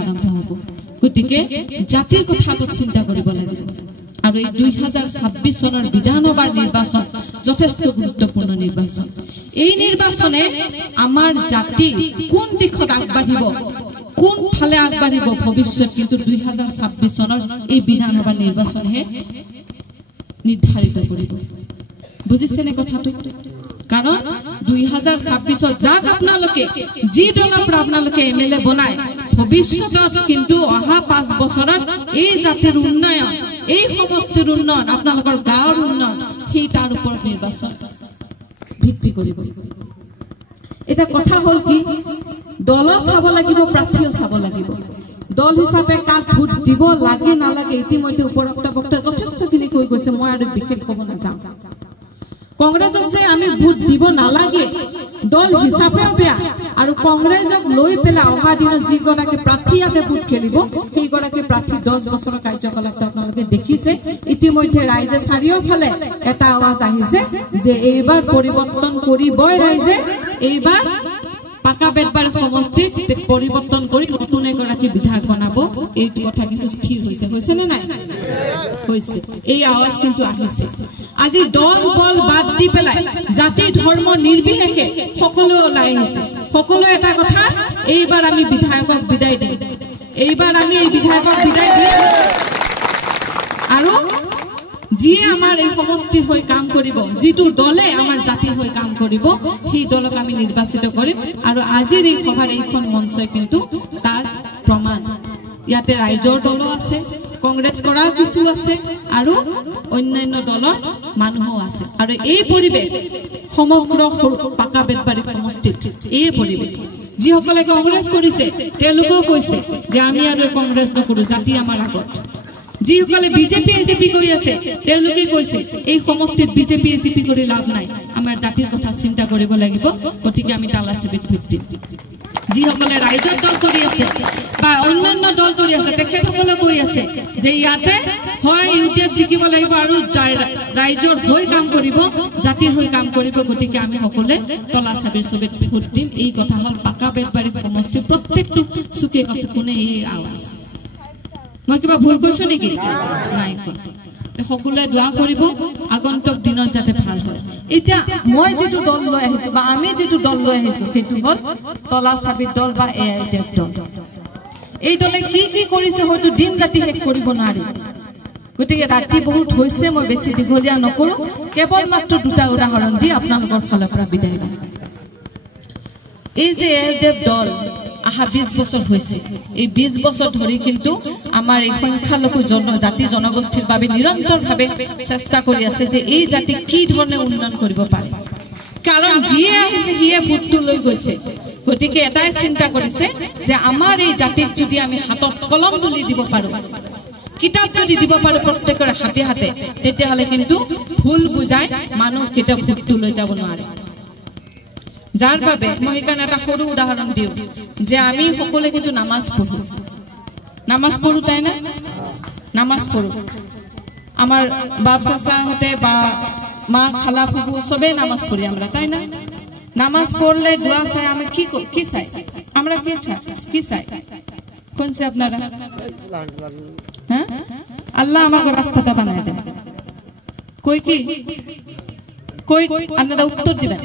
আৰম্ভ হ'ব গতিকে জাতিৰ কথাটো চিন্তা কৰিব লাগিব আৰু এই 2026 চনৰ বিধানসভাৰ নিৰ্বাচন যথেষ্ট গুৰুত্বপূৰ্ণ নিৰ্বাচন এই নিৰ্বাচনে আমাৰ জাতি কোন দিশত আগবাঢ়িব কোন ফালে আগবাঢ়িব ভৱিষ্যত কিন্তু 2026 চনৰ এই বিধানসভা নিৰ্বাচনহে নিৰ্ধাৰিত কৰিব বুজিছেনে কথাটো কাৰণ 2026 যাক আপোনালোকে যি দলৰ পৰা আপোনালোকে এমএলএ বনায় ভৱিষ্যতত কিন্তু অহা 5 বছৰত এই জাতিৰ উন্নয়ন এই সমষ্টিৰ উন্নয়ন আপোনালোকৰ গাঁৱৰ উন্নয়ন সেই তাৰ ওপৰত নিৰ্বাচন ভিত্তি কৰিব এটা কথা হ'ল কি দল চাব লাগিব প্ৰাৰ্থীও চাব লাগিব দল হিচাপে কাক ভোট দিব লাগে নালাগে ইতিমধ্যে উপৰোক্ত বক্তা যথেষ্টখিনি কৈ গৈছে মই আৰু বিশেষ ক'ব নাযাওঁ কংগ্ৰেছক যে আমি ভোট দিব নালাগে দল হিচাপে বেয়া আৰু কংগ্ৰেছক লৈ পেলা অহা দিনত যি গৰাকী প্ৰাৰ্থী আছে ভোট খেলিব সেই গৰাকী প্ৰাৰ্থী 10 বছৰৰ কাৰ্যকলাপ আপোনালোকে দেখিছে ইতিমধ্যে ৰাইজে চাৰিওফালে এটা আৱাজ আহিছে যে এইবাৰ পৰিৱৰ্তন কৰিবই ৰাইজে এইবাৰ পাকা বেতবাৰী সমষ্টিত পৰিৱৰ্তন কৰি নতুন এগৰাকী বিধায়ক বনাব এইটো কথা কিন্তু স্থিৰ হৈছে নে নাই হৈছে এই আৱাজ কিন্তু আহিছে আজি দল বল বাদ দি পেলাই জাতি ধৰ্ম নিৰ্বিশেষে সকলো ওলাই আহিছে সকলো এটা কথা এইবাৰ আমি বিধায়কক বিদায় দিম এইবাৰ আমি এই বিধায়কক বিদায় দিম আৰু যিয়ে আমাৰ এই সমষ্টিৰ হৈ কাম কৰিব যিটো দলে আমাৰ জাতিৰ হৈ কাম কৰিব সেই দলক আমি নিৰ্বাচিত কৰিম আৰু আজিৰ এই সভাৰ এইখন মঞ্চই কিন্তু তাৰ প্ৰমাণ ইয়াতে ৰাইজৰ দল আছে কংগ্ৰেছ কৰা কিছু আছে আৰু অন্যান্য দলৰ মানুহও আছে আৰু এই পৰিৱেশ সমগ্ৰ পাকা বেতবাৰী সমষ্টিত এই পৰিৱেশ যিসকলে কংগ্ৰেছ কৰিছে তেওঁলোকেও কৈছে যে আমি আৰু কংগ্ৰেছ নকৰো জাতি আমাৰ আগত যিসকলে বিজেপি এজেপি কৰি আছে তেওঁলোকে কৈছে এই সমষ্টিত বিজেপি এজেপি কৰি লাভ নাই আমাৰ জাতিৰ কথা চিন্তা কৰিব লাগিব গতিকে আমি তালাচেবিত ভিত্তিত যিসকলে ৰাইজৰ দল কৰি আছে বা অন্যান্য দল কৰি আছে তেখেতসকলে কৈ আছে যে ইয়াতে হয় ইউটিএফ জিকিব লাগিব আৰু ৰাইজৰ হৈ কাম কৰিব জাতিৰ হৈ কাম কৰিব গতিকে আমি সকলোৱে তলাচেবিৰ ছবিত ভোট দিম এই কথা হ'ল পাকা বেতবাৰী সমষ্টিৰ প্ৰত্যেকটো চুকে কাষে কোনে এই আৱাজ মই কিবা ভুল কৈছো নেকি নাই সকলোৱে দোৱা কৰিব আগন্তুক দিনত যাতে ভাল হয় এতিয়া মই যেটো দল লৈ আহিছো বা আমি যেটো দল লৈ আহিছো সেইটো হ'ল তলাচেবিৰ দল বা এআইটিএফ দল এই দলে কি কি কৰিছে হয়তো দিন ৰাতি শেষ কৰিব নোৱাৰি গতিকে ৰাতি বহুত হৈছে মই বেছি দীঘলীয়া নকৰো কেৱল মাত্ৰ দুটা উদাহৰণ দি আপোনালোকৰ ফালৰ পৰা বিদায় দিম এই যে এআইটিএফ দল আহা 20 বছৰ হৈছে এই 20 বছৰ ধৰি কিন্তু আমাৰ এই সংখ্যালঘু জাতি জনগোষ্ঠীৰ বাবে নিৰন্তৰভাৱে চেষ্টা কৰি আছে যে এই জাতি কি ধৰণে উন্নয়ন কৰিব পাৰে কাৰণ যিয়ে আহিছে সিয়ে ভোটটো লৈ গৈছে গতিকে এটাই চিন্তা কৰিছে যে আমাৰ এই জাতিক যদি আমি হাতত কলম তুলি দিব পাৰো কিতাপ যদি দিব পাৰো প্ৰত্যেকৰে হাতে হাতে তেতিয়াহ'লে কিন্তু ভুল বুজাই মানুহ কেতিয়া ভোটটো লৈ যাব নোৱাৰে যাৰ বাবে মই সেইকাৰণে এটা সৰু উদাহৰণ দিওঁ যে আমি সকলোৱে কিন্তু নামাজ পঢ়ো তাই না নামাজ পঢ়ো আমার বাপ চাচা হতে বা মা খালা ফুফু সবে নামাজ পড়ি আমরা তাই না নামাজ পড়লে দোয়া চাই আমি কি চাই আমরা কি চাই কোন সে আপনারা হ্যাঁ আল্লাহ আমাকে রাস্তাটা বানায় দেন কই কি কই আপনারা উত্তর দিবেন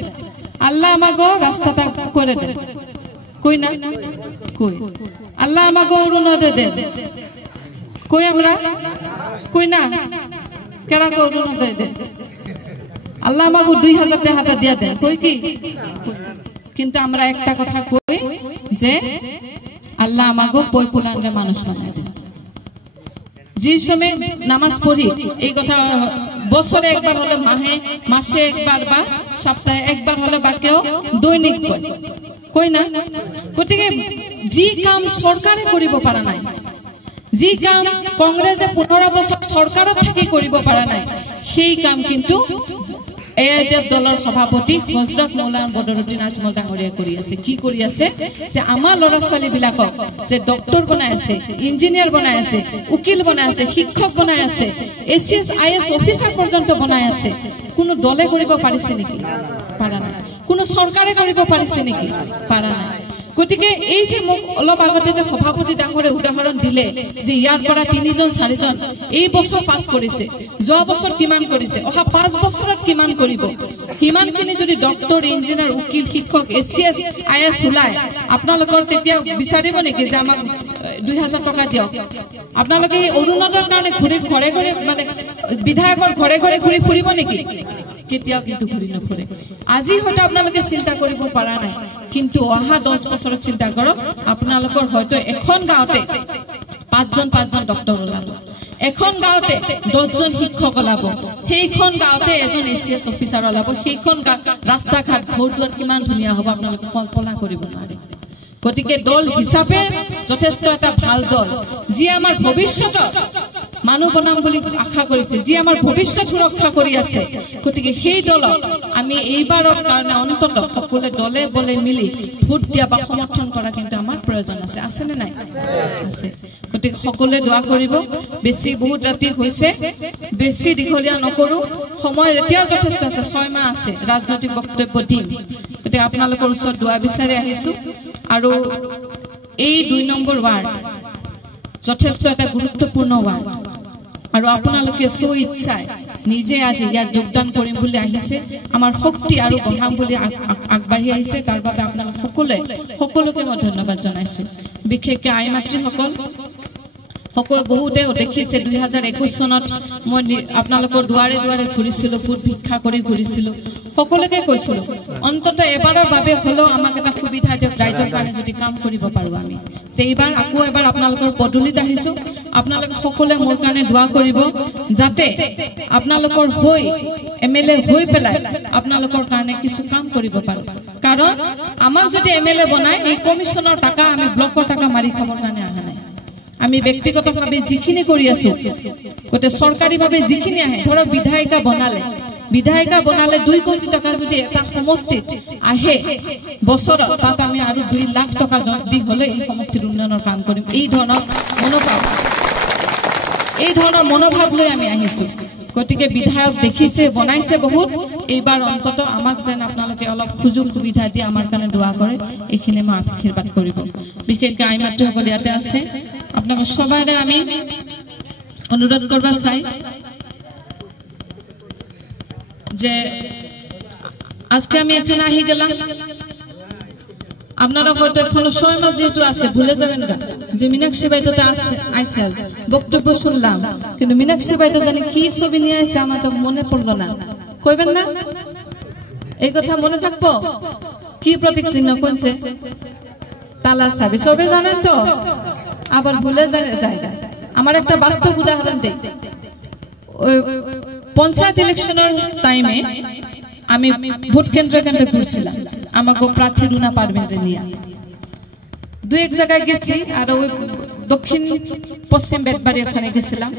আল্লাহ আমাকে রাস্তাটা করে দেন কই না কই আল্লাহ আমাকে অরুণোদয় দেন কই আমরা কই না কেরা কো অরুণোদয় দেন আল্লাহ আমাকে 2000 টাকা দিয়া দেন কই কি কিন্তু আমরা একটা কথা কই যে আল্লাহ আমাকে পয়পুলানরে মানুষ বানায় দেন যে সময় নামাজ পড়ি এই কথা বছরে একবার হলে মাসে একবার বা সপ্তাহে একবার হলে বা কেউ দৈনিক কই না গতিকে যি কাম সরকারে কৰিব পাৰা নাই যি কাম কংগ্ৰেছে 15 বছৰ সৰকাৰত থাকি কৰিব পাৰা নাই সেই কাম কিন্তু এআইটিএফ দলৰ সভাপতি হযৰত মৌলানা বদৰুদ্দিন আজমল ডাঙৰীয়া কৰি আছে কি কৰি আছে যে আমাৰ ল'ৰা ছোৱালী বিলাকক যে ডক্টৰ বনাই আছে ইঞ্জিনিয়াৰ বনাই আছে উকিল বনাই আছে শিক্ষক বনাই আছে এসএস আইএস অফিসার পৰ্যন্ত বনাই আছে কোনো দলে কৰিব পাৰিছে নেকি পাৰা নাই কোনো সৰকাৰে কৰিব পাৰিছে নেকি পাৰা নাই গতিকে এই যে মোক অলপ আগতে যে সভাপতি ডাঙৰে উদাহৰণ দিলে যে ইয়াৰ পৰা 3জন 4জন এই বছৰ পাছ কৰিছে, যোৱা বছৰ কিমান কৰিছে, অহা 5 বছৰত কিমান কৰিব, কিমানখিনি যদি ডক্টৰ, ইঞ্জিনিয়াৰ, উকিল, শিক্ষক, এছিএছ, আইএছ ওলায়, আপোনালোকৰ তেতিয়া বিচাৰিব নেকি যে আমাক 2000 টকা দিয়ক? আপোনালোকে এই অৰুণোদয়ৰ কাৰণে ঘূৰি ঘৰে ঘৰে মানে বিধায়কৰ ঘৰে ঘৰে ঘূৰি ফুৰিব নেকি? কেতিয়াও কিন্তু ঘূৰি নুফুৰে। আজি হয়তো আপোনালোকে চিন্তা কৰিব পৰা নাই, কিন্তু অহা 10 বছৰত চিন্তা কৰক, আপোনালোকৰ হয়তো এখন গাঁৱতে 5জন ডক্টৰ ওলাব, এখন গাঁৱতে 10জন শিক্ষক ওলাব, সেইখন গাঁৱতে এজন এছিএছ অফিচাৰ ওলাব, সেইখন ৰাস্তা ঘাট ঘৰ দুৱাৰ কিমান ধুনীয়া হ'ব আপোনালোকে কল্পনা কৰিব নোৱাৰে। গতিকে দল হিচাপে যথেষ্ট এটা ভাল দল, যি আমাৰ ভৱিষ্যতৰ মানুহ বনাম বুলি আশা কৰিছে, যি আমাৰ ভৱিষ্যত সুৰক্ষা কৰি আছে। গতিকে সেই দলক আমি এইবাৰৰ কাৰণে অন্তত সকলোৱে দলে বলে মিলি ভোট দিয়া বা সমৰ্থন কৰা কিন্তু আমাৰ প্ৰয়োজন আছে। আছেনে নাই? আছে। গতিকে সকলোৱে দোৱা কৰিব। বেছি বহুত ৰাতি হৈছে, বেছি দীঘলীয়া নকৰো, সময় এতিয়াও যথেষ্ট আছে, 6 মাহ আছে ৰাজনৈতিক বক্তব্য দিম। গতিকে আপোনালোকৰ ওচৰত দোৱা বিচাৰি আহিছো। আৰু এই 2 নম্বৰ ৱাৰ্ড যথেষ্ট এটা গুৰুত্বপূৰ্ণ ৱাৰ্ড, আৰু আপোনালোকে স্ব ইচ্ছাই নিজে আজি ইয়াত যোগদান কৰিম বুলি আহিছে, আমাৰ শক্তি আৰু বঢ়াম বুলি আগবাঢ়ি আহিছে। তাৰ বাবে আপোনালোক সকলোকে মই ধন্যবাদ জনাইছো। বিশেষকৈ আই মাতৃসকল সকলো বহুতে দেখিছে 2021 চনত মই আপোনালোকৰ দুৱাৰে দুৱাৰে ঘূৰিছিলো, ভোট ভিক্ষা কৰি ঘূৰিছিলো, সকলোকে কৈছিলো অন্তত এবাৰৰ বাবে হলেও আমাক এটা সুবিধা দিয়ক, ৰাইজৰ কাৰণে যদি কাম কৰিব পাৰো আমি। এইবাৰ আকৌ এবাৰ আপোনালোকৰ পদূলিত আহিছো, আপোনালোকে সকলোৱে মোৰ কাৰণে দোৱা কৰিব যাতে আপোনালোকৰ হৈ এমএলএ হৈ পেলাই আপোনালোকৰ কাৰণে কিছু কাম কৰিব পাৰো। কাৰণ আমাক যদি এমএলএ বনায়, এই কমিশনৰ টাকা আমি ব্লকৰ টাকা মাৰি খাবৰ কাৰণে অহা নাই। আমি ব্যক্তিগতভাৱে যিখিনি কৰি আছো, গোটেই চৰকাৰীভাৱে যিখিনি আহে, ধৰক বিধায়িকা বনালে 2 কোটি টকা যদি এটা সমষ্টিত আহে বছৰত, তাত আমি আৰু 2 লাখ টকা দি হলে এই সমষ্টিৰ উন্নয়নৰ কাম কৰিম। এই ধৰণৰ মনোভাৱ লৈ আমি আহিছো। গতিকে বিধায়ক দেখিছে, বনাইছে বহুত, এইবাৰ অন্তত আমাক যেন আপোনালোকে অলপ সুযোগ সুবিধা দি আমাৰ কাৰণে দোৱা কৰে, এইখিনি মই আশীৰ্বাদ কৰিব। বিশেষকৈ আই মাতৃসকল ইয়াতে আছে, আপোনালোক সবাৰে আমি অনুৰোধ কৰিব চাই যে আজকে আমি এখানে আহি গেলাম, আপনারা হয়তো এখনো 6 মাস যেহেতু আছে ভুলে যাবেন না যে মীনাক্ষী বাইতে আইসে, বক্তব্য শুনলাম, কিন্তু মীনাক্ষী বাইতে জানি কি ছবি নিয়ে আসে আমার তো মনে পড়লো না। কইবেন না এই কথা মনে থাকবো? কি প্রতীক চিহ্ন কোনছে? তালা চাবি, সবে জানেন তো, আবার ভুলে যায়। আমার একটা বাস্তব উদাহরণ দেই। পঞ্চায়েত ইলেকশনের টাইমে আমি ভোট কেন্দ্রে কেন্দ্রে ঘুরছিলাম, আমাকে প্রার্থী রুনা পারভীনরে নিয়ে 2-1 জায়গায় গেছি, আর ওই দক্ষিণ পশ্চিম বেতবাড়ি ওখানে গেছিলাম।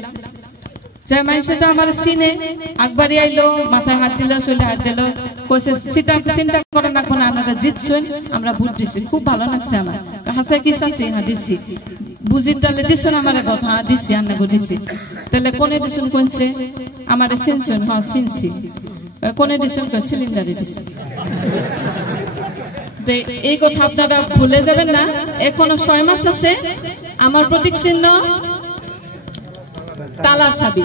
যে মানুষটা আমার চিনে, একবারই আইলো, মাথায় হাত দিল, শরীরে হাত দিল, কইছে চিন্তা করে রাখবো না, আপনারা জিতছেন, আমরা ভোট দিছি, খুব ভালো লাগছে আমার। হাসে কি চাচ্ছি? হ্যাঁ দিছি। বুঝি তাহলে দিচ্ছেন আমারে কথা? হ্যাঁ দিছি, আন্নাগো দিছি। তাহলে কোনে দিচ্ছেন? কোনছে আমারে চিনছেন? হ্যাঁ চিনছি। কোনে দিচ্ছেন? সিলিন্ডারে দিচ্ছেন। এই কথা আপনারা ভুলে যাবেন না। এখনো 6 মাস আছে। আমার প্রতীক চিহ্ন তালা চাবি।